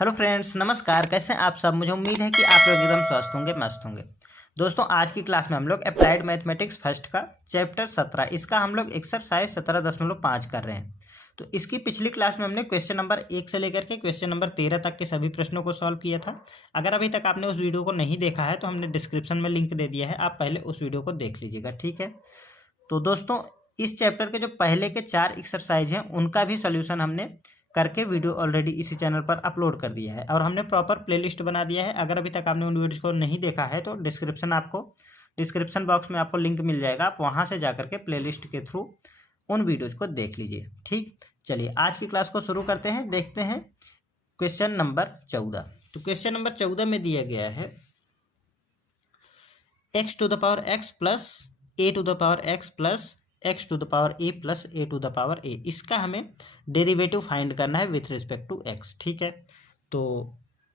Hello friends, नमस्कार। कैसे हैं आप सब। मुझे उम्मीद है कि आप लोग एकदम स्वस्थ होंगे, मस्त होंगे। दोस्तों, आज की क्लास में हम लोग अप्लाइड मैथमेटिक्स फर्स्ट का चैप्टर 17 इसका हम लोग एक्सरसाइज 17.5 कर रहे हैं। तो इसकी पिछली क्लास में हमने क्वेश्चन नंबर 1 से लेकर के क्वेश्चन नंबर 13 तक के सभी प्रश्नों को सॉल्व किया था। अगर अभी तक आपने उस वीडियो को नहीं देखा है तो हमने डिस्क्रिप्शन में लिंक दे दिया है, आप पहले उस वीडियो को देख लीजिएगा, ठीक है। तो दोस्तों, इस चैप्टर के जो पहले के 4 एक्सरसाइज हैं उनका भी सोल्यूशन हमने करके वीडियो ऑलरेडी इसी चैनल पर अपलोड कर दिया है और हमने प्रॉपर प्लेलिस्ट बना दिया है। अगर अभी तक आपने उन वीडियोज़ को नहीं देखा है तो डिस्क्रिप्शन बॉक्स में आपको लिंक मिल जाएगा, आप वहाँ से जाकर के प्लेलिस्ट के थ्रू उन वीडियोज़ को देख लीजिए, ठीक। चलिए आज की क्लास को शुरू करते हैं। देखते हैं क्वेश्चन नंबर 14। तो क्वेश्चन नंबर 14 में दिया गया है x to the power x plus a to the power x plus x to the power a plus a to the power a. इसका हमें डेरिवेटिव फाइंड करना है विथ रिस्पेक्ट टू एक्स, ठीक है। तो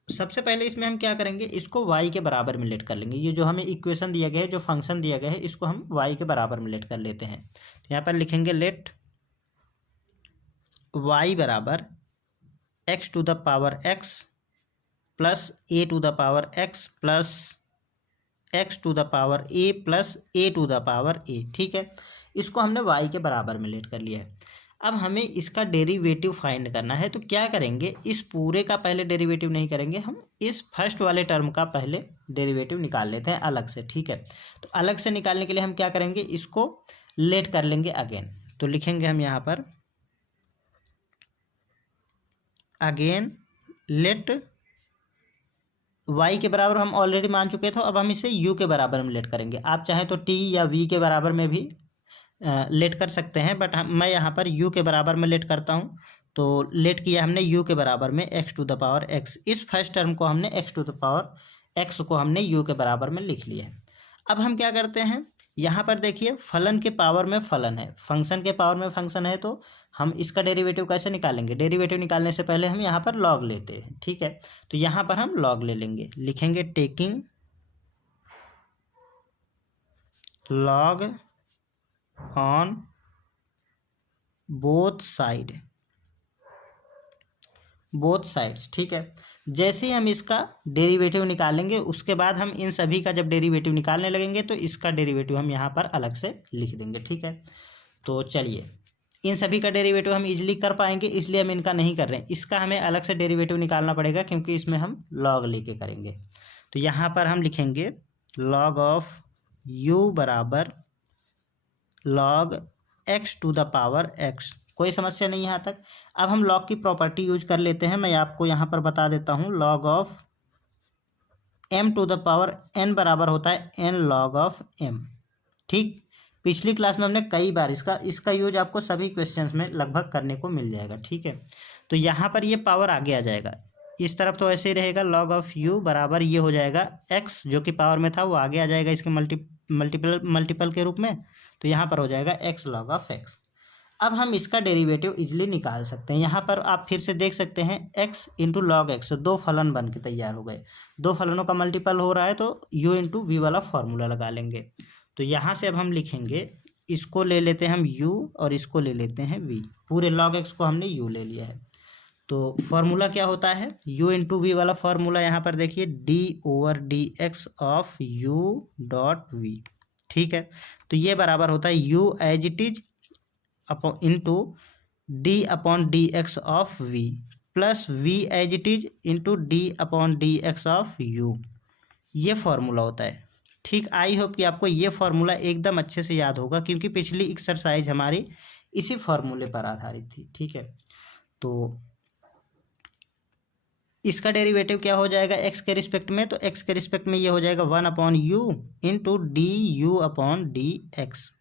सबसे पहले इसमें हम क्या करेंगे, इसको y के बराबर में लेट कर लेंगे। ये जो हमें इक्वेशन दिया गया है, जो फंक्शन दिया गया है, इसको हम y के बराबर में लेट कर लेते हैं। तो यहाँ पर लिखेंगे लेट y बराबर x to the power x plus a to the power x plus x to the power a plus a to the power a, ठीक है। इसको हमने y के बराबर में लेट कर लिया है। अब हमें इसका डेरिवेटिव फाइंड करना है। तो क्या करेंगे, इस पूरे का पहले डेरिवेटिव नहीं करेंगे, हम इस फर्स्ट वाले टर्म का पहले डेरिवेटिव निकाल लेते हैं अलग से, ठीक है। तो अलग से निकालने के लिए हम क्या करेंगे, इसको लेट कर लेंगे अगेन। तो लिखेंगे हम यहाँ पर अगेन लेट y के बराबर हम ऑलरेडी मान चुके थे, अब हम इसे u के बराबर में लेट करेंगे। आप चाहें तो t या v के बराबर में भी लेट कर सकते हैं, बट मैं यहाँ पर u के बराबर में लेट करता हूँ। तो लेट किया हमने u के बराबर में x to the power x। इस फर्स्ट टर्म को हमने x to the power x को हमने u के बराबर में लिख लिया है। अब हम क्या करते हैं, यहाँ पर देखिए फलन के पावर में फलन है, फंक्शन के पावर में फंक्शन है, तो हम इसका डेरिवेटिव कैसे निकालेंगे। डेरिवेटिव निकालने से पहले हम यहाँ पर लॉग लेते हैं, ठीक है। तो यहाँ पर हम लॉग ले लेंगे, लिखेंगे taking log on both sides, ठीक है। जैसे ही हम इसका डेरिवेटिव निकालेंगे उसके बाद हम इन सभी का जब डेरिवेटिव निकालने लगेंगे तो इसका डेरिवेटिव हम यहाँ पर अलग से लिख देंगे, ठीक है। तो चलिए, इन सभी का डेरिवेटिव हम इजीली कर पाएंगे, इसलिए हम इनका नहीं कर रहे हैं। इसका हमें अलग से डेरिवेटिव निकालना पड़ेगा क्योंकि इसमें हम लॉग लेके करेंगे। तो यहाँ पर हम लिखेंगे लॉग ऑफ u बराबर log x to the power x. कोई समस्या नहीं है यहाँ तक। अब हम लॉग की प्रॉपर्टी यूज कर लेते हैं। मैं आपको यहाँ पर बता देता हूँ, log of m to the power n बराबर होता है n लॉग ऑफ m, ठीक। पिछली क्लास में हमने कई बार इसका यूज आपको सभी क्वेश्चंस में लगभग करने को मिल जाएगा, ठीक है। तो यहाँ पर ये पावर आगे आ जाएगा, इस तरफ तो ऐसे ही रहेगा, लॉग ऑफ u बराबर ये हो जाएगा x जो कि पावर में था वो आगे आ जाएगा इसके मल्टीपल के रूप में। तो यहाँ पर हो जाएगा x लॉग ऑफ x। अब हम इसका डेरिवेटिव इजीली निकाल सकते हैं। यहाँ पर आप फिर से देख सकते हैं x इंटू लॉग एक्स, दो फलन बन के तैयार हो गए। दो फलनों का मल्टीपल हो रहा है तो u इंटू वी वाला फॉर्मूला लगा लेंगे। तो यहाँ से अब हम लिखेंगे, इसको ले लेते हैं हम u और इसको ले लेते हैं v। पूरे लॉग एक्स को हमने u ले लिया है। तो फॉर्मूला क्या होता है, u इंटू वी वाला फॉर्मूला यहाँ पर देखिए d over d x of u dot v, ठीक है। तो ये बराबर होता है u as it is upon into d upon d x of v plus v as it is into d upon d x of u। ये formula होता है, ठीक। आई होप कि आपको ये फॉर्मूला एकदम अच्छे से याद होगा क्योंकि पिछली एक्सरसाइज हमारी इसी फॉर्मूले पर आधारित थी, ठीक है। तो इसका डेरिवेटिव क्या हो जाएगा x के रिस्पेक्ट में, तो x के रिस्पेक्ट में ये हो जाएगा 1 upon you into D u upon d x.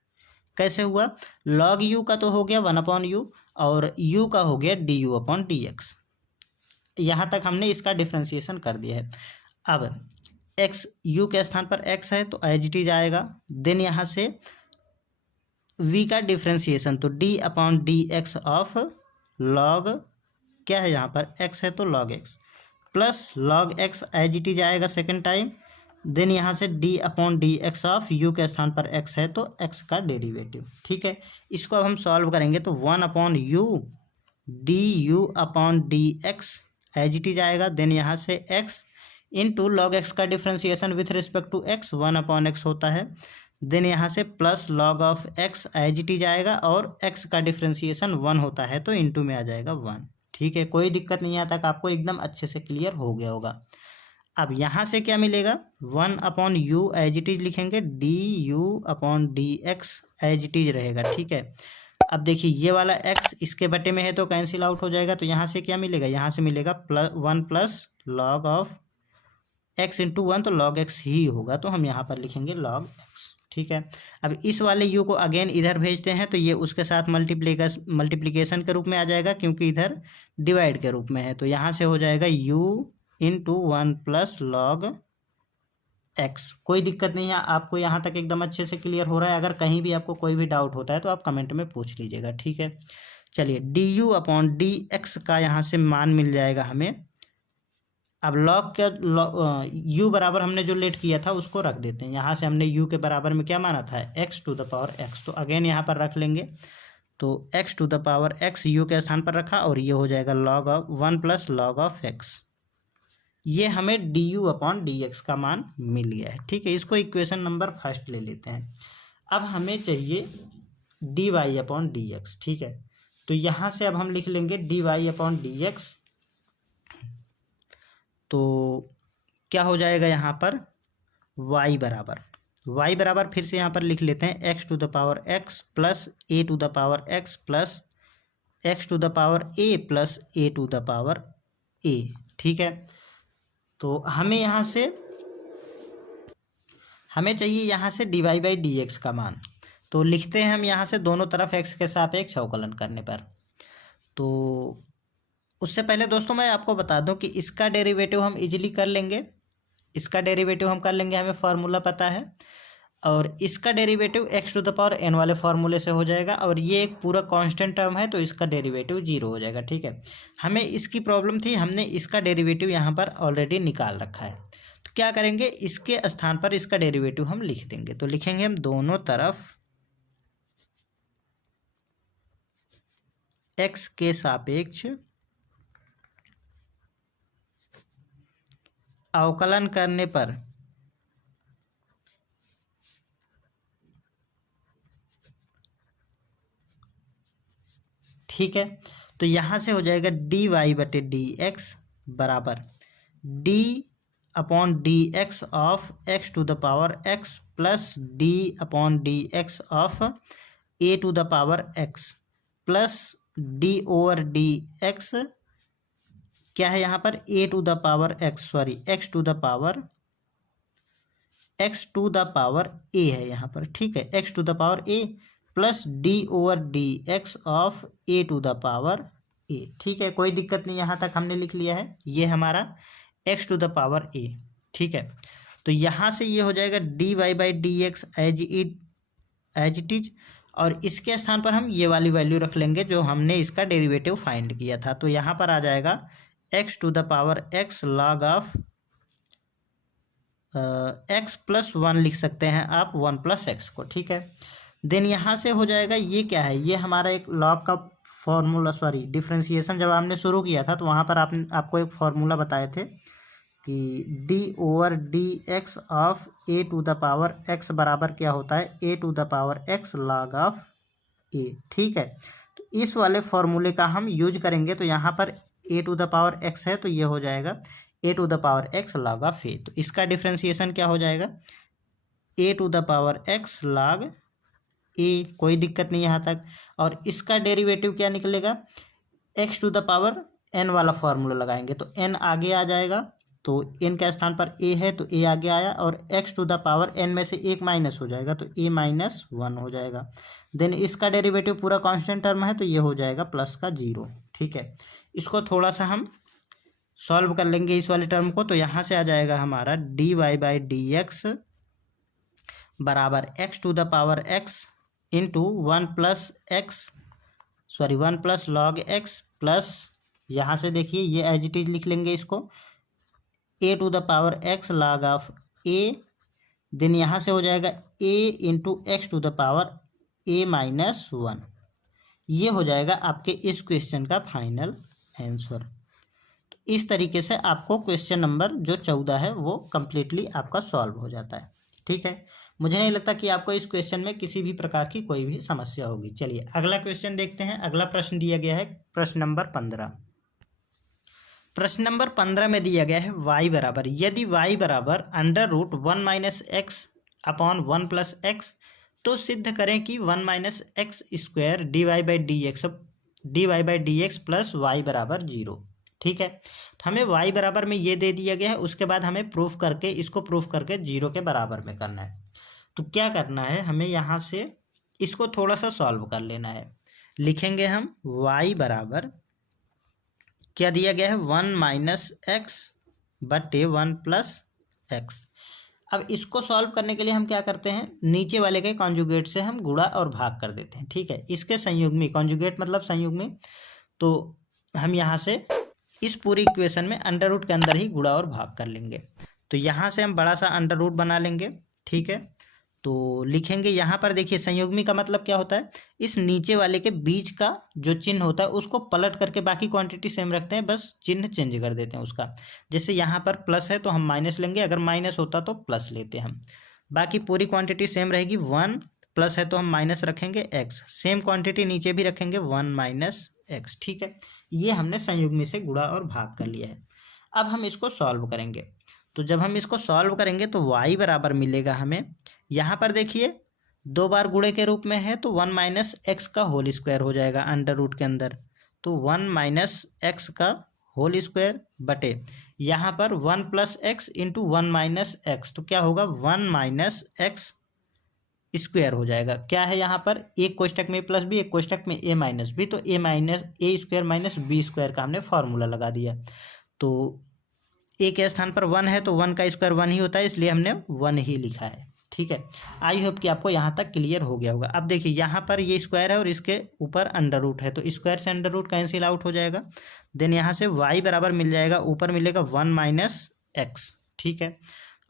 कैसे हुआ, लॉग u का तो हो गया 1 अपॉन यू और u का हो गया D u upon d x. यहाँ तक हमने इसका डिफ्रेंसिएशन कर दिया है। अब x u के स्थान पर x है तो एज इट इज आएगा। देन यहाँ से v का डिफ्रेंसिएशन, तो d upon d x of log क्या है यहाँ पर x है तो log x plus log x as it is आएगा सेकेंड टाइम। देन यहाँ से d upon d x of u के स्थान पर x है तो x का डेरिवेटिव, ठीक है। इसको अब हम सॉल्व करेंगे तो 1 upon u d u upon d x as it is आएगा। देन यहाँ से एक्स इंटू लॉग एक्स का differentiation with respect to x 1/x होता है। देन यहाँ से plus log of x as it is आएगा और एक्स का डिफ्रेंसिएशन 1 होता है तो इंटू में आ जाएगा 1। ठीक है, कोई दिक्कत नहीं है, तक आपको एकदम अच्छे से क्लियर हो गया होगा। अब यहाँ से क्या मिलेगा, 1/u एज इट इज लिखेंगे, du/dx एज इट इज रहेगा। ठीक है, अब देखिए ये वाला x इसके बटे में है तो कैंसिल आउट हो जाएगा, तो यहाँ से क्या मिलेगा, यहाँ से मिलेगा +1 plus log of x into 1, तो लॉग x ही होगा, तो हम यहाँ पर लिखेंगे लॉग x। ठीक है, अब इस वाले u को अगेन इधर भेजते हैं तो ये उसके साथ मल्टीप्लिकेशन के रूप में आ जाएगा, क्योंकि इधर डिवाइड के रूप में है, तो यहाँ से हो जाएगा u into 1 plus log x। कोई दिक्कत नहीं है, आपको यहाँ तक एकदम अच्छे से क्लियर हो रहा है। अगर कहीं भी आपको कोई भी डाउट होता है तो आप कमेंट में पूछ लीजिएगा। ठीक है, चलिए du/dx का यहाँ से मान मिल जाएगा हमें। अब लॉग का u बराबर हमने जो लेट किया था उसको रख देते हैं। यहाँ से हमने u के बराबर में क्या माना था, x⁴x, तो अगेन यहाँ पर रख लेंगे, तो x⁴x u के स्थान पर रखा और ये हो जाएगा log of 1 plus log of x। ये हमें du/dx का मान मिल गया है। ठीक है, इसको इक्वेशन नंबर फर्स्ट ले लेते हैं। अब हमें चाहिए dy/dx। ठीक है, तो यहाँ से अब हम लिख लेंगे dy/dx, तो क्या हो जाएगा यहाँ पर y बराबर फिर से यहाँ पर लिख लेते हैं x⁴x plus a⁴x plus x⁴a plus a⁴a। ठीक है, तो हमें चाहिए यहाँ से dy/dx का मान, तो लिखते हैं हम यहाँ से दोनों तरफ x के सापेक्ष अवकलन करने पर। तो उससे पहले दोस्तों मैं आपको बता दूं कि इसका डेरिवेटिव हम इजीली कर लेंगे, हमें फार्मूला पता है, और इसका डेरिवेटिव x⁴n वाले फार्मूले से हो जाएगा, और ये एक पूरा कांस्टेंट टर्म है तो इसका डेरिवेटिव 0 हो जाएगा। ठीक है, हमें इसकी प्रॉब्लम थी, हमने इसका डेरिवेटिव यहाँ पर ऑलरेडी निकाल रखा है, तो क्या करेंगे, इसके स्थान पर इसका डेरिवेटिव हम लिख देंगे। तो लिखेंगे हम दोनों तरफ x के सापेक्ष अवकलन करने पर ठीक है, तो यहाँ से हो जाएगा dy/dx बराबर d/dx of x⁴x plus d/dx of a⁴x plus d/dx क्या है यहाँ पर x⁴a है यहाँ पर। ठीक है, x⁴a plus d/dx of a⁴a। ठीक है, कोई दिक्कत नहीं, यहाँ तक हमने लिख लिया है, ये हमारा x⁴a। ठीक है, तो यहाँ से ये हो जाएगा dy/dx एज इट इज, और इसके स्थान पर हम ये वाली वैल्यू रख लेंगे जो हमने इसका डेरिवेटिव फाइंड किया था, तो यहाँ पर आ जाएगा x⁴x log of x plus 1 लिख सकते हैं आप 1 प्लस x को। ठीक है, देन यहाँ से हो जाएगा, ये क्या है, ये हमारा एक लॉग का फॉर्मूला, डिफ्रेंसिएशन जब हमने शुरू किया था तो वहाँ पर आपको एक फार्मूला बताए थे कि d/dx ऑफ a⁴x बराबर क्या होता है, a⁴x लॉग ऑफ a। ठीक है, तो इस वाले फॉर्मूले का हम यूज करेंगे, तो यहाँ पर a⁴x है तो ये हो जाएगा a⁴x लॉग ऑफ a। तो इसका डिफ्रेंसिएशन क्या हो जाएगा, a⁴x लॉग a। कोई दिक्कत नहीं यहाँ तक, और इसका डेरिवेटिव क्या निकलेगा, x⁴n वाला फार्मूला लगाएंगे तो n आगे आ जाएगा, तो n का स्थान पर a है तो a आगे आया, और x⁴n में से एक माइनस हो जाएगा तो a-1 हो जाएगा। देन इसका डेरिवेटिव पूरा कांस्टेंट टर्म है तो ये हो जाएगा प्लस का 0। ठीक है, इसको थोड़ा सा हम सॉल्व कर लेंगे इस वाले टर्म को, तो यहाँ से आ जाएगा हमारा dy/dx बराबर x⁴x into 1 plus log x plus, यहाँ से देखिए ये एज इट इज लिख लेंगे इसको, a⁴x log of a। Then यहाँ से हो जाएगा a इंटू x⁴a-1। ये हो जाएगा आपके इस क्वेश्चन का फाइनल आंसर। तो इस तरीके से आपको क्वेश्चन नंबर जो 14 है वो कम्प्लीटली आपका सॉल्व हो जाता है। ठीक है, मुझे नहीं लगता कि आपको इस क्वेश्चन में किसी भी प्रकार की कोई भी समस्या होगी। चलिए अगला क्वेश्चन देखते हैं। अगला प्रश्न दिया गया है प्रश्न नंबर 15। प्रश्न नंबर 15 में दिया गया है y बराबर, यदि y बराबर अंडर रूट 1-x/1 + तो सिद्ध करें कि 1-x² dy/dx प्लस y बराबर 0। ठीक है, तो हमें y बराबर में ये दे दिया गया है, उसके बाद हमें इसको प्रूफ करके 0 के बराबर में करना है। तो क्या करना है, हमें यहाँ से इसको थोड़ा सा सॉल्व कर लेना है। लिखेंगे हम y बराबर, क्या दिया गया है 1-x/1 + x। अब इसको सॉल्व करने के लिए हम क्या करते हैं, नीचे वाले के कॉन्जुगेट से हम गुणा और भाग कर देते हैं। ठीक है, इसके संयुग्मी, कॉन्जुगेट मतलब संयुग्मी, तो हम यहाँ से इस पूरी इक्वेशन में अंडर रूट के अंदर ही गुणा और भाग कर लेंगे। तो यहाँ से हम बड़ा सा अंडर रूट बना लेंगे। ठीक है, तो लिखेंगे यहाँ पर, देखिए संयुग्मी का मतलब क्या होता है, इस नीचे वाले के बीच का जो चिन्ह होता है उसको पलट करके बाकी क्वांटिटी सेम रखते हैं, बस चिन्ह चेंज कर देते हैं उसका। जैसे यहाँ पर प्लस है तो हम माइनस लेंगे, अगर माइनस होता तो प्लस लेते हम। बाकी पूरी क्वांटिटी सेम रहेगी। 1 प्लस है तो हम माइनस रखेंगे x, सेम क्वांटिटी नीचे भी रखेंगे 1 - x। ठीक है, ये हमने संयुग्मी से गुणा और भाग कर लिया है। अब हम इसको सॉल्व करेंगे। तो जब हम इसको सॉल्व करेंगे तो y बराबर मिलेगा हमें, यहाँ पर देखिए 2 बार गुणे के रूप में है तो 1 - x का होल स्क्वायर हो जाएगा अंडर रूट के अंदर। तो 1 - x का होल स्क्वायर बटे यहाँ पर 1 + x × 1 - x, तो क्या होगा 1 - x स्क्वायर हो जाएगा। क्या है यहाँ पर, एक कोष्टक में प्लस बी, एक कोष्टक में a माइनस बी, तो a² - b² का हमने फॉर्मूला लगा दिया। तो a के स्थान पर 1 है तो 1 का स्क्वायर 1 ही होता है, इसलिए हमने 1 ही लिखा है। ठीक है, आई होप कि आपको यहाँ तक क्लियर हो गया होगा। अब देखिए यहाँ पर ये स्क्वायर है और इसके ऊपर अंडर रूट है, तो स्क्वायर से अंडर रूट कैंसिल आउट हो जाएगा। देन यहाँ से y बराबर मिल जाएगा, ऊपर मिलेगा 1 - x। ठीक है,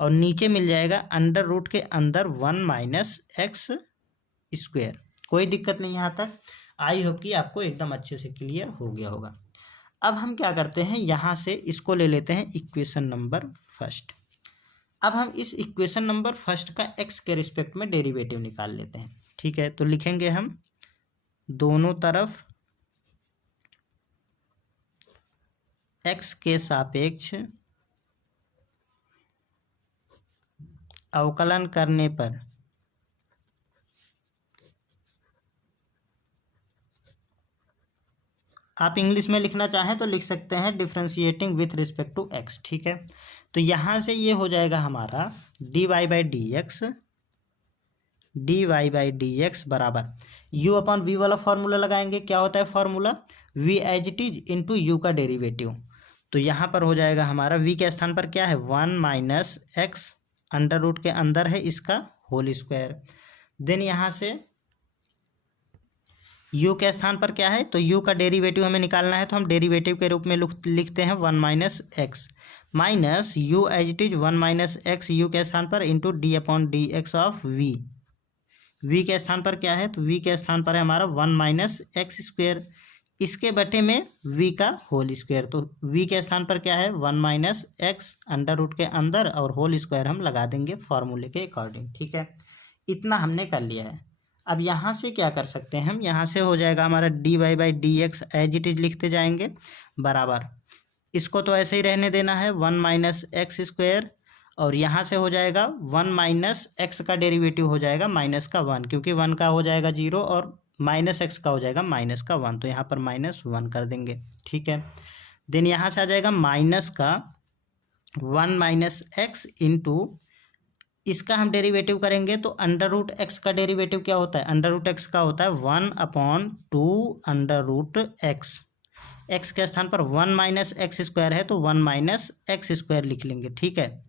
और नीचे मिल जाएगा अंडर रूट के अंदर 1 - x²। कोई दिक्कत नहीं यहाँ तक, आई होप कि आपको एकदम अच्छे से क्लियर हो गया होगा। अब हम क्या करते हैं, यहाँ से इसको ले लेते हैं इक्वेशन नंबर फर्स्ट। अब हम इस इक्वेशन नंबर फर्स्ट का x के रिस्पेक्ट में डेरिवेटिव निकाल लेते हैं। ठीक है, तो लिखेंगे हम दोनों तरफ x के सापेक्ष अवकलन करने पर आप इंग्लिश में लिखना चाहें तो लिख सकते हैं differentiating with respect to x। ठीक है, तो यहाँ से ये हो जाएगा हमारा dy/dx बराबर u/v वाला फॉर्मूला लगाएंगे। क्या होता है formula, v as it is into u का डेरिवेटिव। तो यहाँ पर हो जाएगा हमारा v के स्थान पर क्या है 1 - x, अंडर रूट के अंदर है इसका होल स्क्वायर। देन यहाँ से u के स्थान पर क्या है, तो u का डेरिवेटिव हमें निकालना है, तो हम डेरिवेटिव के रूप में लिखते हैं 1 - x minus u as it is 1 - x u के स्थान पर into d/dx of v। v के स्थान पर क्या है, तो v के स्थान पर है हमारा 1 - x², इसके बटे में v का होल स्क्वायर। तो v के स्थान पर क्या है 1 - x अंडर रूट के अंदर और होल स्क्वायर हम लगा देंगे फॉर्मूले के अकॉर्डिंग। ठीक है, इतना हमने कर लिया है। अब यहाँ से क्या कर सकते हैं हम, यहाँ से हो जाएगा हमारा dy/dx एज इट इज लिखते जाएंगे बराबर, इसको तो ऐसे ही रहने देना है 1 - x², और यहाँ से हो जाएगा 1 - x का डेरिवेटिव हो जाएगा माइनस का 1, क्योंकि 1 का हो जाएगा 0 और -x का हो जाएगा माइनस का 1, तो यहाँ पर -1 कर देंगे। ठीक है, देन यहाँ से आ जाएगा माइनस का 1 - x इंटू इसका हम डेरिवेटिव करेंगे तो अंडर रूट एक्स का डेरिवेटिव क्या होता है, अंडर रूट एक्स का होता है 1/2 अंडर रूट एक्स। एक्स के स्थान पर 1 - x² है तो 1 - x² लिख लेंगे। ठीक है,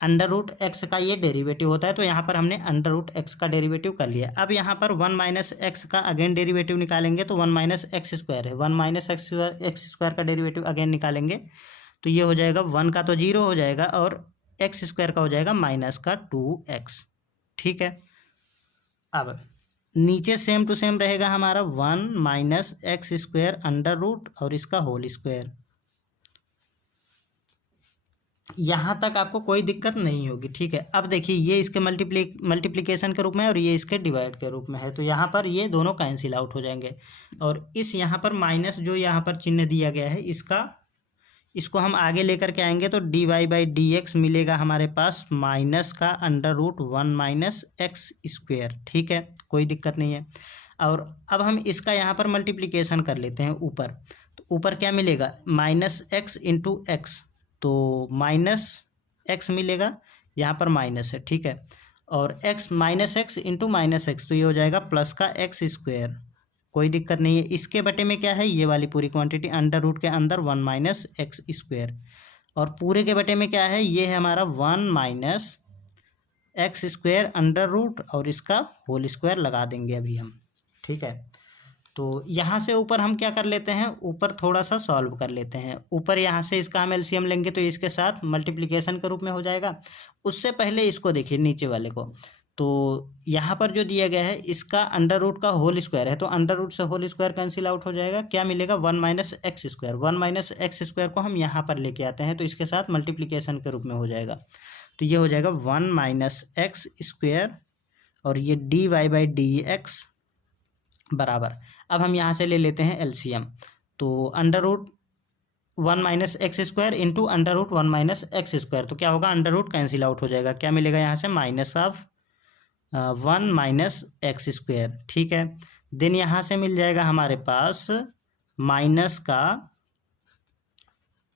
अंडर रूट एक्स का ये डेरिवेटिव होता है, तो यहाँ पर हमने अंडर रूट एक्स का डेरिवेटिव कर लिया। अब यहाँ पर 1 - x का अगेन डेरिवेटिव निकालेंगे तो 1 - x² है, 1 - x² का डेरिवेटिव अगेन निकालेंगे तो ये हो जाएगा 1 का तो 0 हो जाएगा और x² का हो जाएगा -2x। ठीक है, अब नीचे सेम टू सेम रहेगा हमारा 1 - x² अंडर रूट और इसका होल स्क्वायर यहाँ तक आपको कोई दिक्कत नहीं होगी, ठीक है। अब देखिए ये इसके मल्टीप्लिकेशन के रूप में है और ये इसके डिवाइड के रूप में है, तो यहाँ पर ये दोनों कैंसिल आउट हो जाएंगे। और इस यहाँ पर माइनस जो यहाँ पर चिन्ह दिया गया है इसको हम आगे लेकर के आएंगे तो d y by d x मिलेगा हमारे पास माइनस का under root 1 minus x square, ठीक है, कोई दिक्कत नहीं है। और अब हम इसका यहाँ पर मल्टीप्लिकेशन कर लेते हैं ऊपर, तो ऊपर क्या मिलेगा माइनस एक्स इंटू एक्स, तो माइनस एक्स मिलेगा, यहाँ पर माइनस है, ठीक है। और x minus x into minus x, तो ये हो जाएगा प्लस का एक्स स्क्वेयर, कोई दिक्कत नहीं है। इसके बटे में क्या है, ये वाली पूरी क्वांटिटी अंडर रूट के अंदर 1 माइनस एक्स स्क्वेयर, और पूरे के बटे में क्या है, ये है हमारा 1 minus x square under root, और इसका होल स्क्वायर लगा देंगे अभी हम, ठीक है। तो यहाँ से ऊपर हम क्या कर लेते हैं, ऊपर थोड़ा सा सॉल्व कर लेते हैं। ऊपर यहाँ से इसका हम एलसीएम लेंगे तो इसके साथ मल्टीप्लिकेशन के रूप में हो जाएगा। उससे पहले इसको देखिए नीचे वाले को, तो यहाँ पर जो दिया गया है इसका अंडर रूट का होल स्क्वायर है, तो अंडर रूट से होल स्क्वायर कैंसिल आउट हो जाएगा, क्या मिलेगा 1 minus x square. 1 minus x square को हम यहाँ पर लेके आते हैं तो इसके साथ मल्टीप्लिकेशन के रूप में हो जाएगा, तो ये हो जाएगा 1 माइनस एक्स स्क्वायर और ये d y by d x बराबर। अब हम यहाँ से ले लेते हैं एलसीएम, तो under root 1 minus x square into under root 1 minus x square, तो क्या होगा अंडर रूट कैंसिल आउट हो जाएगा, क्या मिलेगा यहाँ से minus of 1 minus x square, ठीक है। देन यहाँ से मिल जाएगा हमारे पास माइनस का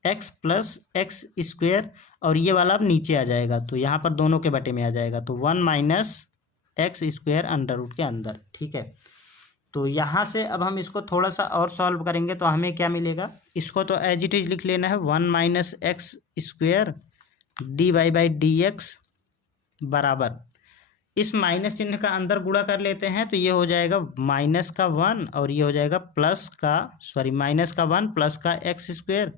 एक्स प्लस एक्स स्क्वायर, और ये वाला अब नीचे आ जाएगा तो यहाँ पर दोनों के बटे में आ जाएगा, तो 1 minus x square under root के अंदर, ठीक है। तो यहाँ से अब हम इसको थोड़ा सा और सॉल्व करेंगे तो हमें क्या मिलेगा, इसको तो एज इट इज लिख लेना है 1 minus x square d y by d x बराबर, इस माइनस चिन्ह का अंदर गुणा कर लेते हैं तो ये हो जाएगा माइनस का 1 और ये हो जाएगा प्लस का माइनस का 1 प्लस का एक्स स्क्वायर,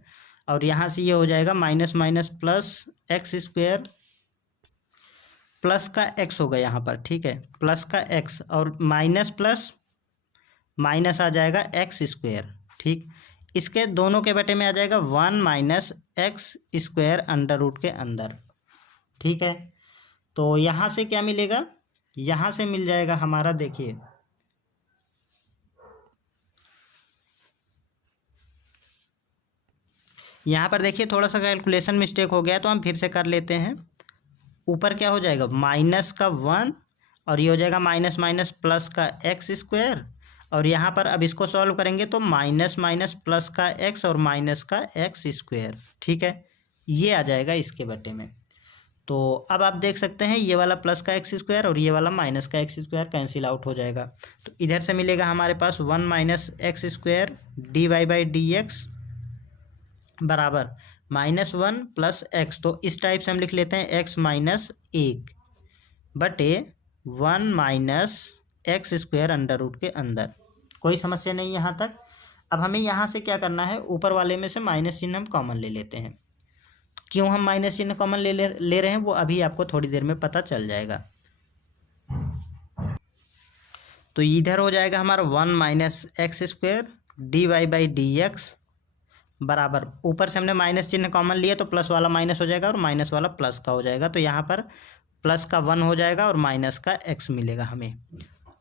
और यहाँ से ये हो जाएगा minus minus plus x square plus का एक्स होगा यहाँ पर, ठीक है, प्लस का एक्स और माइनस प्लस माइनस आ जाएगा एक्स स्क्वायर, ठीक। इसके दोनों के बटे में आ जाएगा 1 minus x square under root के अंदर, ठीक है। तो यहाँ से क्या मिलेगा, यहाँ से मिल जाएगा हमारा, देखिए यहाँ पर देखिए थोड़ा सा कैलकुलेशन मिस्टेक हो गया तो हम फिर से कर लेते हैं। ऊपर क्या हो जाएगा माइनस का 1 और ये हो जाएगा माइनस माइनस प्लस का एक्स स्क्वायर, और यहाँ पर अब इसको सॉल्व करेंगे तो माइनस माइनस प्लस का एक्स और माइनस का एक्स स्क्वायर, ठीक है, ये आ जाएगा इसके बटे में। तो अब आप देख सकते हैं ये वाला प्लस का एक्स स्क्वायर और ये वाला माइनस का एक्स स्क्वायर कैंसिल आउट हो जाएगा, तो इधर से मिलेगा हमारे पास 1 minus x square d y by d x बराबर -1 प्लस एक्स, तो इस टाइप से हम लिख लेते हैं एक्स माइनस 1 बटे 1 minus x square under root के अंदर। कोई समस्या नहीं यहाँ तक। अब हमें यहाँ से क्या करना है, ऊपर वाले में से माइनस चिन्ह हम कॉमन ले लेते हैं। क्यों हम माइनस चिन्ह कॉमन ले रहे हैं वो अभी आपको थोड़ी देर में पता चल जाएगा। तो इधर हो जाएगा हमारा 1 minus x square d y by d x बराबर, ऊपर से हमने माइनस चिन्ह कॉमन लिया तो प्लस वाला माइनस हो जाएगा और माइनस वाला प्लस का हो जाएगा, तो यहाँ पर प्लस का 1 हो जाएगा और माइनस का x मिलेगा हमें।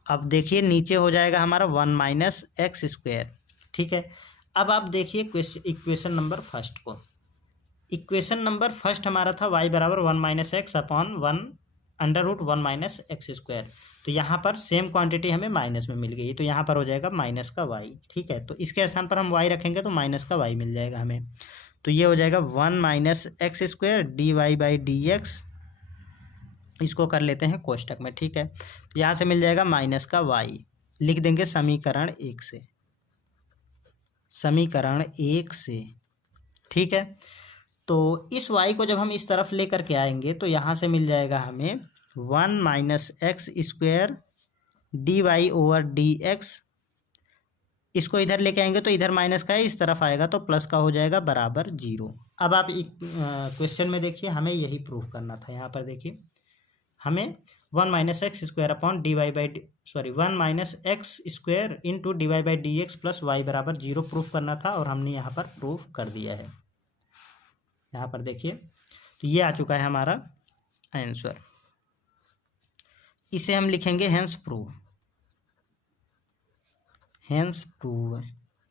अब देखिए नीचे हो जाएगा हमारा 1 माइनस एक्स स्क्वायर, ठीक है। अब आप देखिए इक्वेशन नंबर फर्स्ट को। इक्वेशन नंबर फर्स्ट हमारा था y बराबर 1 minus x upon 1 under root 1 minus x square, तो यहाँ पर सेम क्वांटिटी हमें माइनस में मिल गई, तो यहाँ पर हो जाएगा माइनस का y, ठीक है। तो इसके स्थान पर हम y रखेंगे तो माइनस का y मिल जाएगा हमें, तो ये हो जाएगा 1 minus x square d y by d x, इसको कर लेते हैं कोष्टक में, ठीक है। तो यहाँ से मिल जाएगा माइनस का y, लिख देंगे समीकरण 1 से, समीकरण 1 से, ठीक है। तो इस y को जब हम इस तरफ ले करके आएंगे तो यहाँ से मिल जाएगा हमें 1 minus x square d y over d x, इसको इधर लेके आएंगे तो इधर माइनस का है, इस तरफ आएगा तो प्लस का हो जाएगा बराबर 0। अब आप क्वेश्चन में देखिए हमें यही प्रूफ करना था। यहाँ पर देखिए हमें 1 minus x square upon d y by 1 minus x square into d y by d x plus y बराबर 0 प्रूफ करना था, और हमने यहाँ पर प्रूफ कर दिया है। यहाँ पर देखिए तो ये आ चुका है हमारा आंसर। इसे हम लिखेंगे हेंस प्रूव, हेंस प्रूव।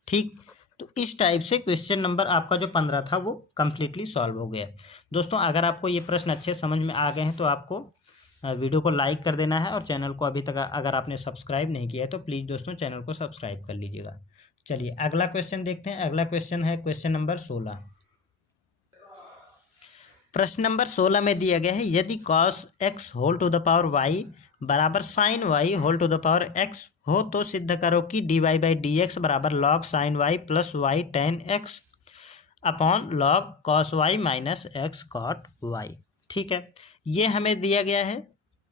ठीक, तो इस टाइप से क्वेश्चन नंबर आपका जो 15 था वो कम्प्लीटली सॉल्व हो गया। दोस्तों अगर आपको ये प्रश्न अच्छे समझ में आ गए हैं तो आपको वीडियो को लाइक कर देना है, और चैनल को अभी तक अगर आपने सब्सक्राइब नहीं किया है तो प्लीज़ दोस्तों चैनल को सब्सक्राइब कर लीजिएगा। चलिए अगला क्वेश्चन देखते हैं। अगला क्वेश्चन है क्वेश्चन नंबर 16। प्रश्न नंबर 16 में दिया गया है यदि cos x whole to the power y बराबर sine y whole to the power x हो तो सिद्ध करो कि dy बाई डी एक्स बराबर log sine y plus y tan x upon log cos y minus x cot y। ठीक है, ये हमें दिया गया है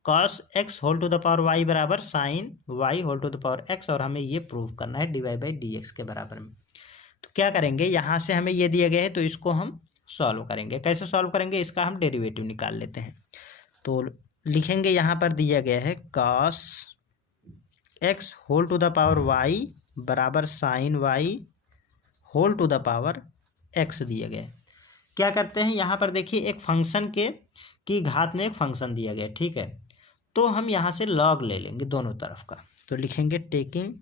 cos x whole to the power y बराबर sine y whole to the power x, और हमें ये प्रूव करना है dy बाई डी एक्स के बराबर में। तो क्या करेंगे, यहाँ से हमें ये दिया गया है तो इसको हम सॉल्व करेंगे। कैसे सॉल्व करेंगे, इसका हम डेरिवेटिव निकाल लेते हैं। तो लिखेंगे यहाँ पर दिया गया है cos x whole to the power y बराबर sine y whole to the power x दिया गया है। क्या करते हैं, यहाँ पर देखिए एक फंक्शन की घात में एक फंक्शन दिया गया है। ठीक है, तो हम यहाँ से लॉग ले लेंगे दोनों तरफ का। तो लिखेंगे taking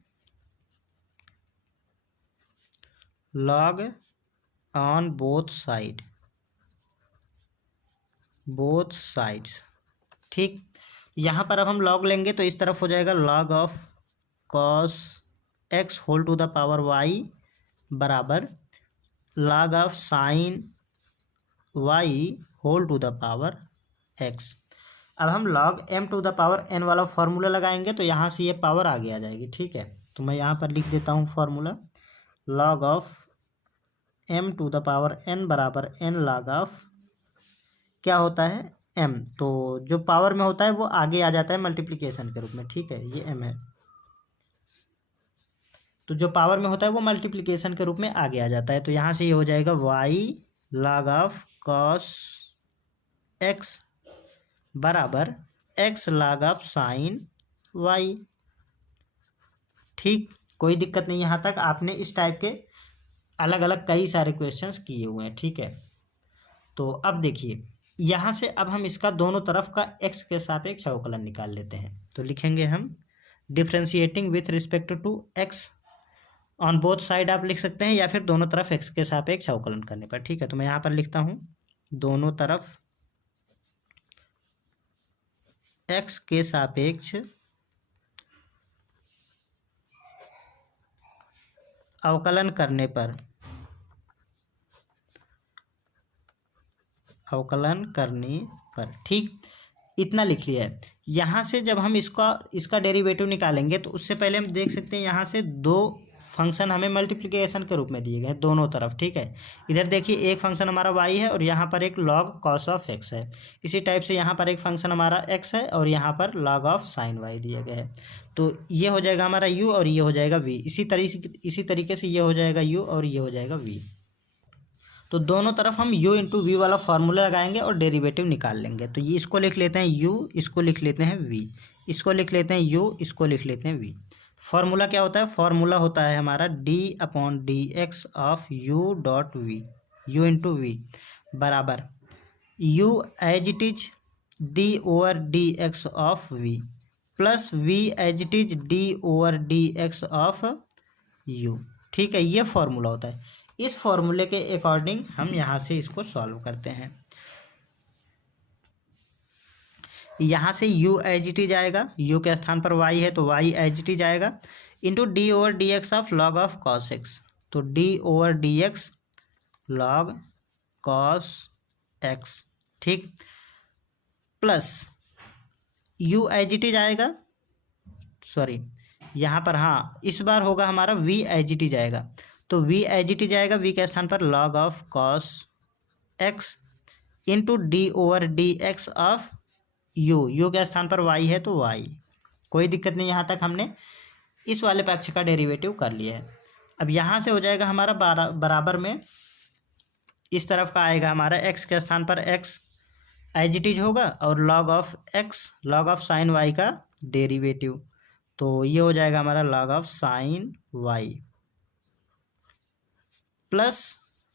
log on both side, both sides. ठीक, यहाँ पर अब हम लॉग लेंगे तो इस तरफ हो जाएगा log of cos x whole to the power y बराबर log of sine y whole to the power x. अब हम log m to the power n वाला फॉर्मूला लगाएंगे तो यहाँ से ये पावर आगे आ जाएगी। ठीक है, तो मैं यहाँ पर लिख देता हूँ formula, log of m to the power n बराबर एन लॉग ऑफ क्या होता है एम, तो जो पावर में होता है वो आगे आ जाता है मल्टीप्लिकेशन के रूप में। ठीक है, ये एम है, तो जो पावर में होता है वो मल्टीप्लिकेशन के रूप में आगे आ जाता है। तो यहाँ से ये हो जाएगा y log of cos x बराबर x log of sine y. ठीक, कोई दिक्कत नहीं, यहाँ तक आपने इस टाइप के अलग अलग कई सारे क्वेश्चंस किए हुए हैं। ठीक है, तो अब देखिए यहाँ से अब हम इसका दोनों तरफ का x के सापेक्ष अवकलन निकाल लेते हैं। तो लिखेंगे हम differentiating with respect to x on both side, आप लिख सकते हैं, या फिर दोनों तरफ x के सापेक्ष अवकलन करने पर। ठीक है, तो मैं यहाँ पर लिखता हूँ दोनों तरफ x के सापेक्ष अवकलन करने पर, अवकलन करने पर। ठीक, इतना लिख लिया है। यहाँ से जब हम इसका डेरिवेटिव निकालेंगे तो उससे पहले हम देख सकते हैं यहाँ से दो फंक्शन हमें मल्टीप्लिकेशन के रूप में दिए गए हैं दोनों तरफ। ठीक है, इधर देखिए एक फंक्शन हमारा y है और यहाँ पर एक log cos ऑफ x है। इसी टाइप से यहाँ पर एक फंक्शन हमारा x है और यहाँ पर log ऑफ साइन y दिया गया है। तो ये हो जाएगा हमारा u और ये हो जाएगा v। इसी तरीके से ये हो जाएगा u और ये हो जाएगा v। तो दोनों तरफ हम u इंटू वी वाला फार्मूला लगाएंगे और डेरिवेटिव निकाल लेंगे। तो ये इसको लिख लेते हैं u, इसको लिख लेते हैं v, इसको लिख लेते हैं u, इसको लिख लेते हैं v। फार्मूला क्या होता है, फार्मूला होता है हमारा d upon d x of u dot v, u into v बराबर u as it is d over d x of v plus v as it is d over d x of u। ठीक है, ये formula होता है। इस फॉर्मूले के according हम यहाँ से इसको सॉल्व करते हैं। यहाँ से u एज इट इज आएगा, u के स्थान पर y है तो y एज इट इज आएगा, into d over d x of log of cos x. तो d over d x log cos x. ठीक, plus u as it is आएगा, सॉरी यहाँ पर हाँ इस बार होगा हमारा v एज इट इज आएगा। तो v एज इट इज आएगा, v के स्थान पर log of cos x into d over d x of u के स्थान पर y है तो y। कोई दिक्कत नहीं, यहाँ तक हमने इस वाले पक्ष का डेरिवेटिव कर लिया है। अब यहाँ से हो जाएगा हमारा बराबर में इस तरफ का आएगा हमारा x के स्थान पर x एज इट इज होगा और log of x log of sine y का डेरिवेटिव। तो ये हो जाएगा हमारा log of sine y plus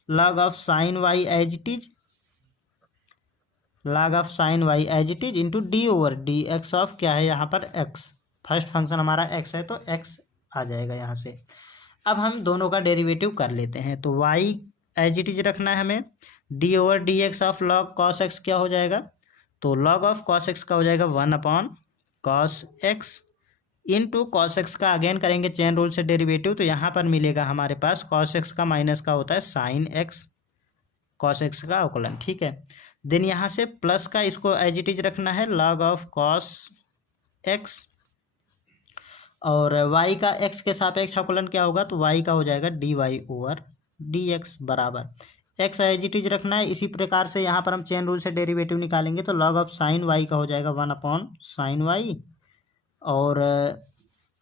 log of sine y as it is log of sine y as it is into d over d x of क्या है यहाँ पर x। फर्स्ट फंक्शन हमारा x है तो x आ जाएगा यहाँ से। अब हम दोनों का डेरिवेटिव कर लेते हैं। तो y एज इट इज रखना है हमें। D over d x of log cos x क्या हो जाएगा, तो लॉग ऑफ कॉस एक्स का हो जाएगा 1/cos x into cos x का अगेन करेंगे चेन रूल से डेरिवेटिव, तो यहाँ पर मिलेगा हमारे पास कॉस एक्स का माइनस का होता है साइन एक्स, कॉस एक्स का अवकलन, ठीक है। देन यहाँ से प्लस का इसको एज इट इज रखना है लॉग ऑफ कॉस एक्स, और y का x के सापेक्ष अवकलन क्या होगा, तो y का हो जाएगा dy ओवर dx बराबर x एज इट इज रखना है। इसी प्रकार से यहाँ पर हम चेन रूल से डेरिवेटिव निकालेंगे तो लॉग ऑफ साइन y का हो जाएगा 1/sin y, और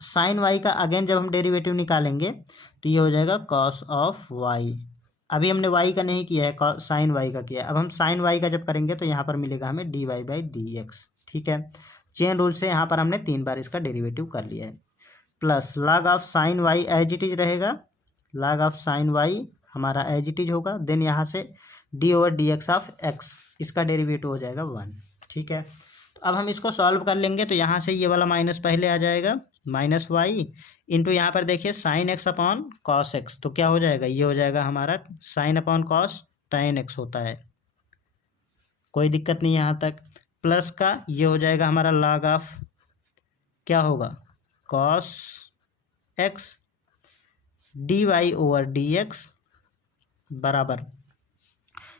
साइन y का अगेन जब हम डेरिवेटिव निकालेंगे तो ये हो जाएगा कॉस ऑफ y। अभी हमने y का नहीं किया है, साइन y का किया है। अब हम साइन y का जब करेंगे तो यहाँ पर मिलेगा हमें dy/dx, ठीक है। चेन रूल से यहाँ पर हमने 3 बार इसका डेरिवेटिव कर लिया है। Plus log of sine y as it is रहेगा, लॉग ऑफ साइन y हमारा एज इट इज होगा। देन यहाँ से d over d x of x, इसका डेरिवेटिव हो जाएगा 1, ठीक है। तो अब हम इसको सॉल्व कर लेंगे तो यहाँ से ये वाला माइनस पहले आ जाएगा, माइनस वाई इंटू यहाँ पर देखिए sine x upon cos x, तो क्या हो जाएगा, ये हो जाएगा हमारा sine upon cos tan x होता है, कोई दिक्कत नहीं यहाँ तक। प्लस का ये हो जाएगा हमारा लॉग ऑफ क्या होगा cos x d y over d x बराबर,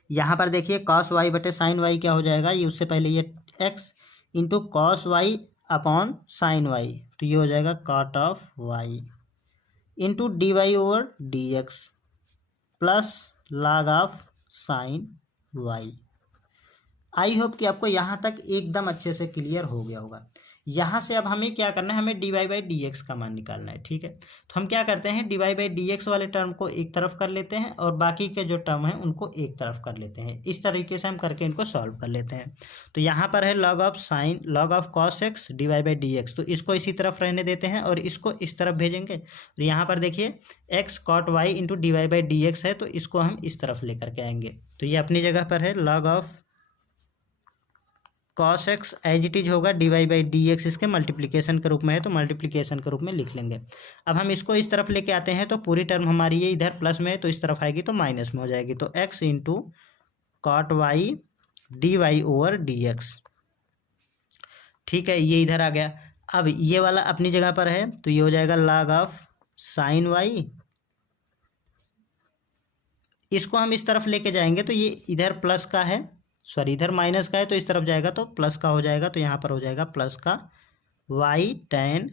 यहाँ पर देखिए कॉस वाई बटे साइन वाई क्या हो जाएगा, ये उससे पहले ये x into cos y upon sine y, तो ये हो जाएगा cot of y into d y over d x plus log of sine y. I hope कि आपको यहाँ तक एकदम अच्छे से क्लियर हो गया होगा। यहाँ से अब हमें क्या करना है, हमें d y by d x का मान निकालना है, ठीक है। तो हम क्या करते हैं, d y by d x वाले टर्म को एक तरफ कर लेते हैं और बाकी के जो टर्म हैं उनको एक तरफ कर लेते हैं। इस तरीके से हम करके इनको सॉल्व कर लेते हैं। तो यहाँ पर है log of sine log of cos x d y by d x, तो इसको इसी तरफ रहने देते हैं और इसको इस तरफ भेजेंगे। तो यहाँ पर देखिए x cot y into d y by d x है, तो इसको हम इस तरफ लेकर के आएंगे। तो ये अपनी जगह पर है log of cos x as it is होगा d y by d x, इसके मल्टीप्लिकेशन के रूप में है तो मल्टीप्लिकेशन के रूप में लिख लेंगे। अब हम इसको इस तरफ लेके आते हैं तो पूरी टर्म हमारी ये इधर प्लस में है तो इस तरफ आएगी तो माइनस में हो जाएगी, तो x into cot y d y over d x, ठीक है, ये इधर आ गया। अब ये वाला अपनी जगह पर है तो ये हो जाएगा लॉग ऑफ साइन वाई, इसको हम इस तरफ लेके जाएंगे तो ये इधर प्लस का है, सॉरी इधर माइनस का है तो इस तरफ जाएगा तो प्लस का हो जाएगा, तो यहाँ पर हो जाएगा प्लस का वाई tan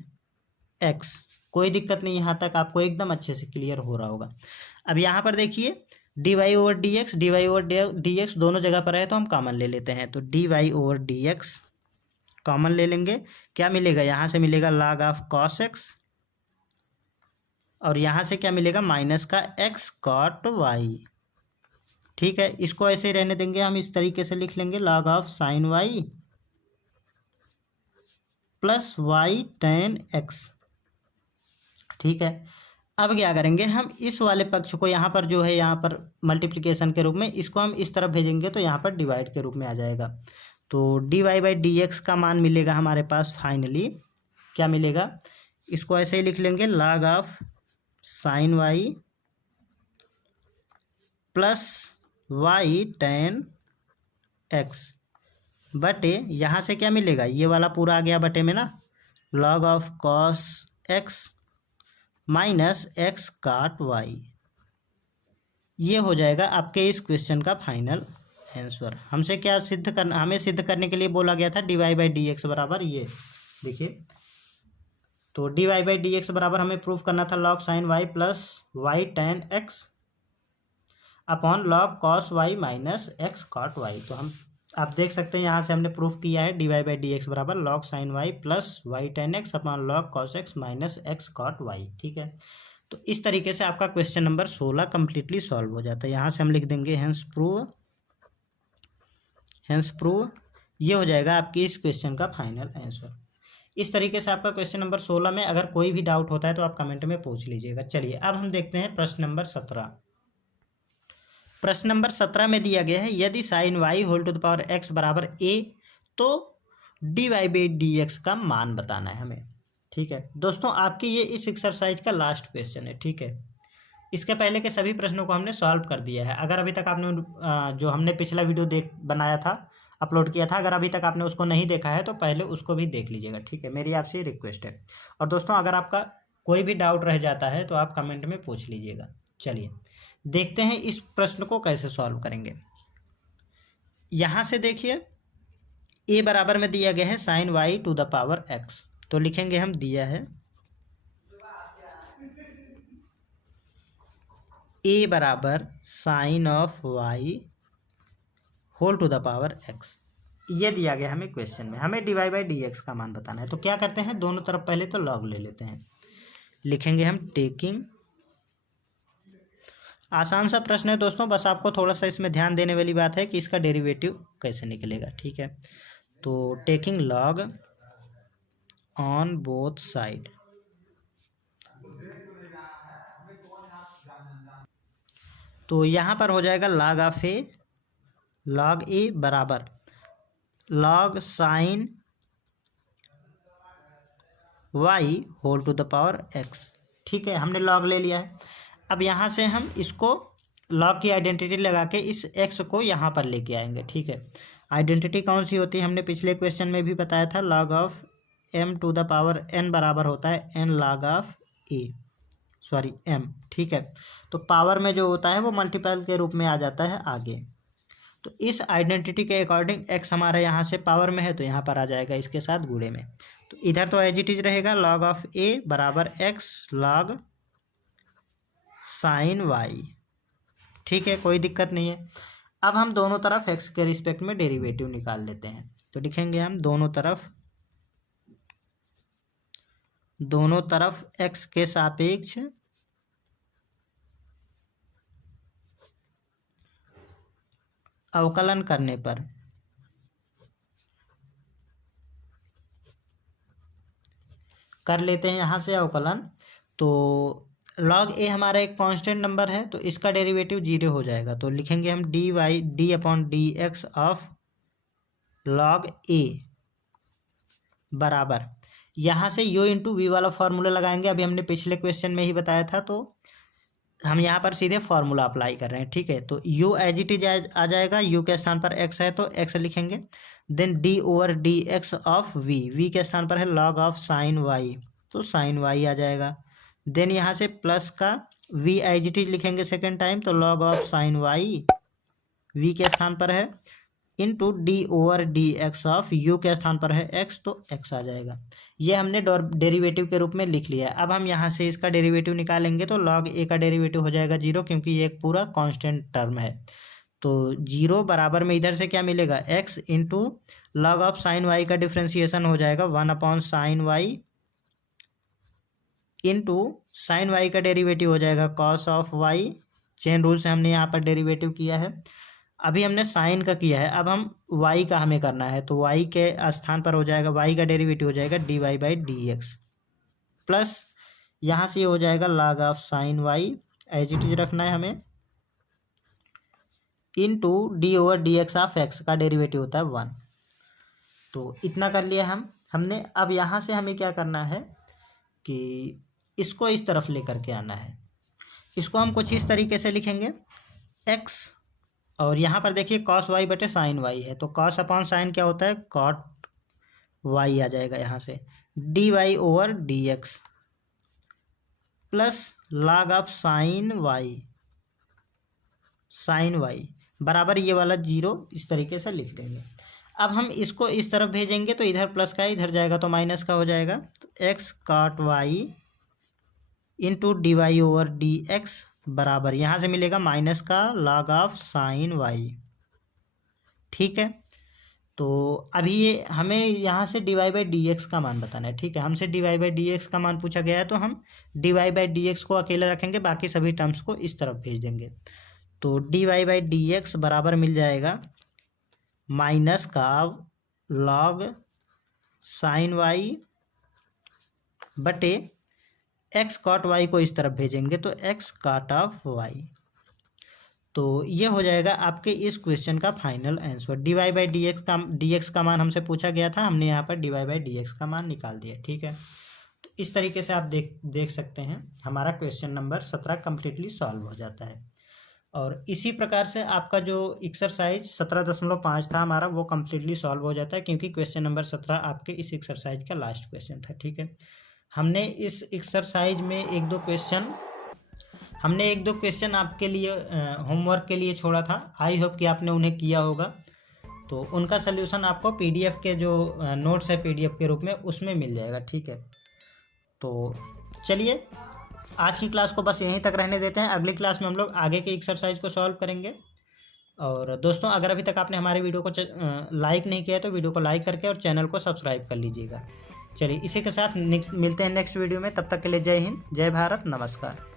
x। कोई दिक्कत नहीं, यहाँ तक आपको एकदम अच्छे से क्लियर हो रहा होगा। अब यहाँ पर देखिए d y over d x दोनों जगह पर है तो हम कॉमन ले लेते हैं, तो d y over d x common ले लेंगे। क्या मिलेगा, यहाँ से मिलेगा log ऑफ कॉस एक्स और यहाँ से क्या मिलेगा माइनस का एक्स कॉट वाई, ठीक है। इसको ऐसे ही रहने देंगे, हम इस तरीके से लिख लेंगे log of sine y plus y tan x, ठीक है। अब क्या करेंगे, हम इस वाले पक्ष को यहाँ पर जो है यहाँ पर मल्टीप्लिकेशन के रूप में इसको हम इस तरफ भेजेंगे तो यहाँ पर डिवाइड के रूप में आ जाएगा। तो d y by d x का मान मिलेगा हमारे पास फाइनली क्या मिलेगा, इसको ऐसे ही लिख लेंगे log of sine y plus y tan x बटे यहाँ से क्या मिलेगा, ये वाला पूरा आ गया बटे में ना, log of cos x minus x काट वाई। ये हो जाएगा आपके इस क्वेश्चन का फाइनल आंसर। हमसे क्या सिद्ध करना, हमें सिद्ध करने के लिए बोला गया था d y by d x बराबर, ये देखिए तो d y by d x बराबर हमें प्रूफ करना था log sine y plus y tan x upon log cos y minus x cot y. तो हम आप देख सकते हैं यहाँ से हमने प्रूफ किया है d y by d x बराबर log sine y plus y tan x upon log cos x minus x cot y, ठीक है। तो इस तरीके से आपका क्वेश्चन नंबर 16 कम्प्लीटली सॉल्व हो जाता है। यहाँ से हम लिख देंगे हेंस प्रूव, ये हो जाएगा आपकी इस क्वेश्चन का फाइनल आंसर। इस तरीके से आपका क्वेश्चन नंबर 16 में अगर कोई भी डाउट होता है तो आप कमेंट में पूछ लीजिएगा। चलिए अब हम देखते हैं प्रश्न नंबर 17। प्रश्न नंबर 17 में दिया गया है यदि sine y whole to the power x बराबर ए तो d y by d x का मान बताना है हमें। ठीक है दोस्तों, आपकी ये इस एक्सरसाइज का लास्ट क्वेश्चन है। ठीक है, इसके पहले के सभी प्रश्नों को हमने सॉल्व कर दिया है। अगर अभी तक आपने जो हमने पिछला वीडियो बनाया था, अपलोड किया था, अगर अभी तक आपने उसको नहीं देखा है तो पहले उसको भी देख लीजिएगा। ठीक है, मेरी आपसे रिक्वेस्ट है। और दोस्तों, अगर आपका कोई भी डाउट रह जाता है तो आप कमेंट में पूछ लीजिएगा। चलिए देखते हैं इस प्रश्न को कैसे सॉल्व करेंगे। यहाँ से देखिए, ए बराबर में दिया गया है sine y to the power x, तो लिखेंगे हम दिया है ए बराबर sine of y whole to the power x, ये दिया गया हमें क्वेश्चन में। हमें d y by d x का मान बताना है। तो क्या करते हैं, दोनों तरफ पहले तो लॉग ले लेते हैं। लिखेंगे हम टेकिंग, आसान सा प्रश्न है दोस्तों, बस आपको थोड़ा सा इसमें ध्यान देने वाली बात है कि इसका डेरिवेटिव कैसे निकलेगा। ठीक है, तो taking log on both side, तो यहाँ पर हो जाएगा log of a, log a बराबर log sine y whole to the power x. ठीक है, हमने लॉग ले लिया है। अब यहाँ से हम इसको लॉग की आइडेंटिटी लगा के इस एक्स को यहाँ पर लेके आएंगे। ठीक है, आइडेंटिटी कौन सी होती है, हमने पिछले क्वेश्चन में भी बताया था, log of m to the power n बराबर होता है n log of a, sorry m. ठीक है, तो पावर में जो होता है वो मल्टीपल के रूप में आ जाता है आगे। तो इस आइडेंटिटी के अकॉर्डिंग एक्स हमारा यहाँ से पावर में है तो यहाँ पर आ जाएगा इसके साथ गुणे में। तो इधर तो एज इट इज रहेगा, लॉग ऑफ ए बराबर एक्स लॉग साइन वाई। ठीक है, कोई दिक्कत नहीं है। अब हम दोनों तरफ एक्स के रिस्पेक्ट में डेरिवेटिव निकाल लेते हैं। तो लिखेंगे हम दोनों तरफ एक्स के सापेक्ष अवकलन करने पर कर लेते हैं यहाँ से अवकलन। तो लॉग ए हमारा एक कांस्टेंट नंबर है तो इसका डेरिवेटिव 0 हो जाएगा। तो लिखेंगे हम d y d upon d x of log a बराबर, यहाँ से यू इंटू वी वाला फॉर्मूला लगाएंगे। अभी हमने पिछले क्वेश्चन में ही बताया था, तो हम यहाँ पर सीधे फॉर्मूला अप्लाई कर रहे हैं। ठीक है, तो यू एज इट इज आ जाएगा, यू के स्थान पर एक्स है तो एक्स लिखेंगे, then d over d x of v, v के स्थान पर है लॉग ऑफ साइन वाई, तो साइन वाई आ जाएगा। देन यहाँ से प्लस का वी एज इट इज लिखेंगे सेकेंड टाइम, तो log of sine y v के स्थान पर है into d over d x of u के स्थान पर है एक्स, तो एक्स आ जाएगा। ये हमने डेरिवेटिव के रूप में लिख लिया है। अब हम यहाँ से इसका डेरिवेटिव निकालेंगे तो लॉग ए का डेरिवेटिव हो जाएगा 0, क्योंकि ये एक पूरा कांस्टेंट टर्म है। तो 0 बराबर में इधर से क्या मिलेगा, x into log of sine y का डिफ्रेंसिएशन हो जाएगा 1 upon sine y into sine y का डेरिवेटिव हो जाएगा cos of y. Chain rule से हमने यहाँ पर डेरिवेटिव किया है। अभी हमने साइन का किया है, अब हम वाई का हमें करना है, तो वाई के स्थान पर हो जाएगा, वाई का डेरिवेटिव हो जाएगा d y by d x plus यहाँ से हो जाएगा log of sine y as it is रखना है हमें into d over d x of x का डेरिवेटिव होता है 1। तो इतना कर लिया हमने। अब यहाँ से हमें क्या करना है कि इसको इस तरफ लेकर के आना है। इसको हम कुछ इस तरीके से लिखेंगे, एक्स और यहाँ पर देखिए कॉस वाई बटे साइन वाई है, तो कॉस अपॉन साइन क्या होता है, कॉट वाई आ जाएगा यहाँ से, d y over d x plus log of sine y बराबर ये वाला 0 इस तरीके से लिख देंगे। अब हम इसको इस तरफ भेजेंगे तो इधर प्लस का इधर जाएगा तो माइनस का हो जाएगा, तो x cot y into d y over d x बराबर यहाँ से मिलेगा माइनस का लॉग ऑफ साइन वाई। ठीक है, तो अभी ये हमें यहाँ से d y by d x का मान बताना है। ठीक है, हमसे d y by d x का मान पूछा गया है तो हम d y by d x को अकेला रखेंगे, बाकी सभी टर्म्स को इस तरफ भेज देंगे। तो d y by d x बराबर मिल जाएगा माइनस का लॉग साइन वाई बटे एक्स कॉट वाई को इस तरफ भेजेंगे तो एक्स कॉट ऑफ वाई। तो ये हो जाएगा आपके इस क्वेश्चन का फाइनल आंसर। dy/dx का मान हमसे पूछा गया था, हमने यहाँ पर dy/dx का मान निकाल दिया। ठीक है, तो इस तरीके से आप देख सकते हैं हमारा क्वेश्चन नंबर 17 कम्प्लीटली सॉल्व हो जाता है। और इसी प्रकार से आपका जो एक्सरसाइज 17.5 था हमारा, वो कम्प्लीटली सॉल्व हो जाता है, क्योंकि क्वेश्चन नंबर 17 आपके इस एक्सरसाइज का लास्ट क्वेश्चन था। ठीक है, हमने इस एक्सरसाइज में एक दो क्वेश्चन आपके लिए होमवर्क के लिए छोड़ा था। आई होप कि आपने उन्हें किया होगा। तो उनका सल्यूशन आपको पीडीएफ के जो नोट्स है पीडीएफ के रूप में उसमें मिल जाएगा। ठीक है, तो चलिए आज की क्लास को बस यहीं तक रहने देते हैं। अगली क्लास में हम लोग आगे के एक्सरसाइज को सॉल्व करेंगे। और दोस्तों, अगर अभी तक आपने हमारे वीडियो को लाइक नहीं किया तो वीडियो को लाइक करके और चैनल को सब्सक्राइब कर लीजिएगा। चलिए, इसी के साथ मिलते हैं नेक्स्ट वीडियो में। तब तक के लिए जय हिंद, जय भारत, नमस्कार।